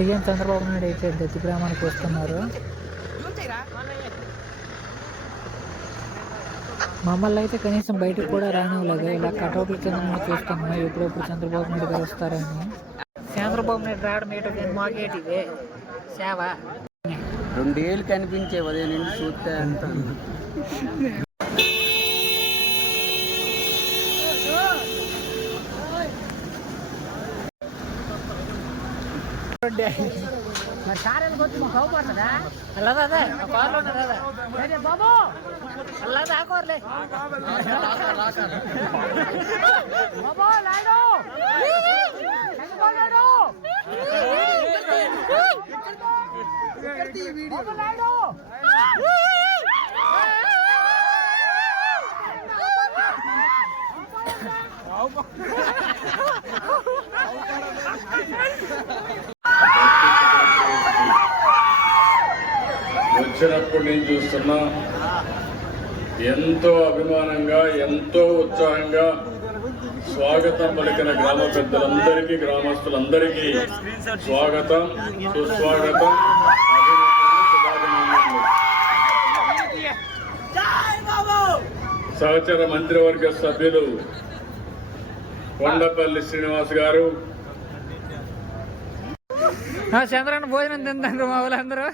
CM Chandrababu Naidu అయితే దత్తి గ్రామానికి వస్తున్నారు. మమ్మల్ని అయితే కనీసం బయటకు కూడా రానివ్వలేదు. ఇలా కటౌట్ల కింద మేము చూస్తున్నాం ఎప్పుడెప్పుడు చంద్రబాబు నాయుడు గారు వస్తారని. చంద్రబాబు నాయుడు రావడం ఏంటో నేను మాకేటివే సేవ 2 ఏళ్ళు కనిపించే ఉదయం నుండి చూస్తే అంత బాబు అలా దాకోర్లే వచ్చినప్పుడు నేను చూస్తున్నా ఎంతో అభిమానంగా ఎంతో ఉత్సాహంగా స్వాగతం పలికిన గ్రామ పెద్దలందరికీ గ్రామస్తులందరికీ స్వాగతం సుస్వాగతం సహచర మంత్రివర్గ సభ్యులు కొండపల్లి శ్రీనివాస్ గారు చంద్రన్న భోజనం తింటారు మా వాళ్ళందరూ.